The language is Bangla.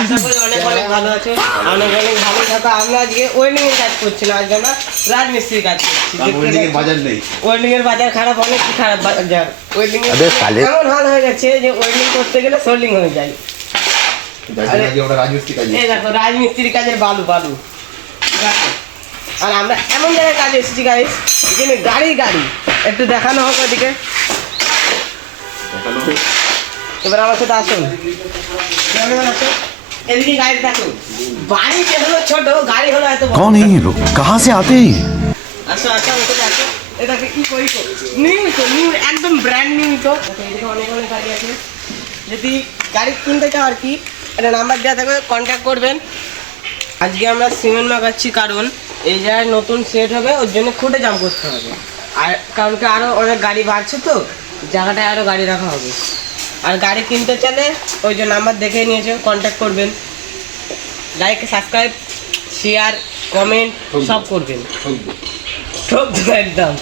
আশা করি অনেক অনেক ভালো আছে, অনেক অনেক ভালো থাকো। আমরা আজকে ওয়েল্ডিং এর কাজ করছি না, আজকে আমরা রাজমিস্ত্রির কাজ করছি। ওয়েল্ডিং এর বাজার খারাপ, অনেক খারাপ বাজার। ওয়েল্ডিং এমন হাল হয়ে গেছে যে ওয়েল্ডিং করতে গেলে সোল্ডিং হয়ে যায়। এই দেখো রাজমিস্ত্রি কাজের বালু বালু। আর আমরা এমন জায়গায় কাজে এসেছি গাইস, এখানে গাড়ি একটু দেখানো হোক ওদিকে। এবার আমার সাথে আসুন, এদিকে গাড়ি দেখো। বাড়ি হলো ছোট, গাড়ি হলো এত বড়। कौन है ये लोग, कहाँ से आते हैं? আসো আসো ওদিকে আসো। এটাকে কি করি তো নিউ একদম ব্র্যান্ড নিউ তো। এদিকে অনেক অনেক গাড়ি আছে। যদি গাড়ি কিনতে চাও আর কি, একটা নাম্বার দেওয়া থাকবে, কন্ট্যাক্ট করবেন। আজকে আমরা সিমেন্ট মাখাচ্ছি, কারণ এই জায়গায় নতুন সেট হবে, ওর জন্য খুঁটে জাম করতে হবে। আর কারণ কি আরও অনেক গাড়ি বাড়ছে তো, জায়গাটায় আরও গাড়ি রাখা হবে। আর গাড়ি কিনতে চাইলে ওই যে নাম্বার দেখে নিয়েছো, কন্ট্যাক্ট করবেন। লাইক সাবস্ক্রাইব শেয়ার কমেন্ট সব করবেন, ঠক একদম।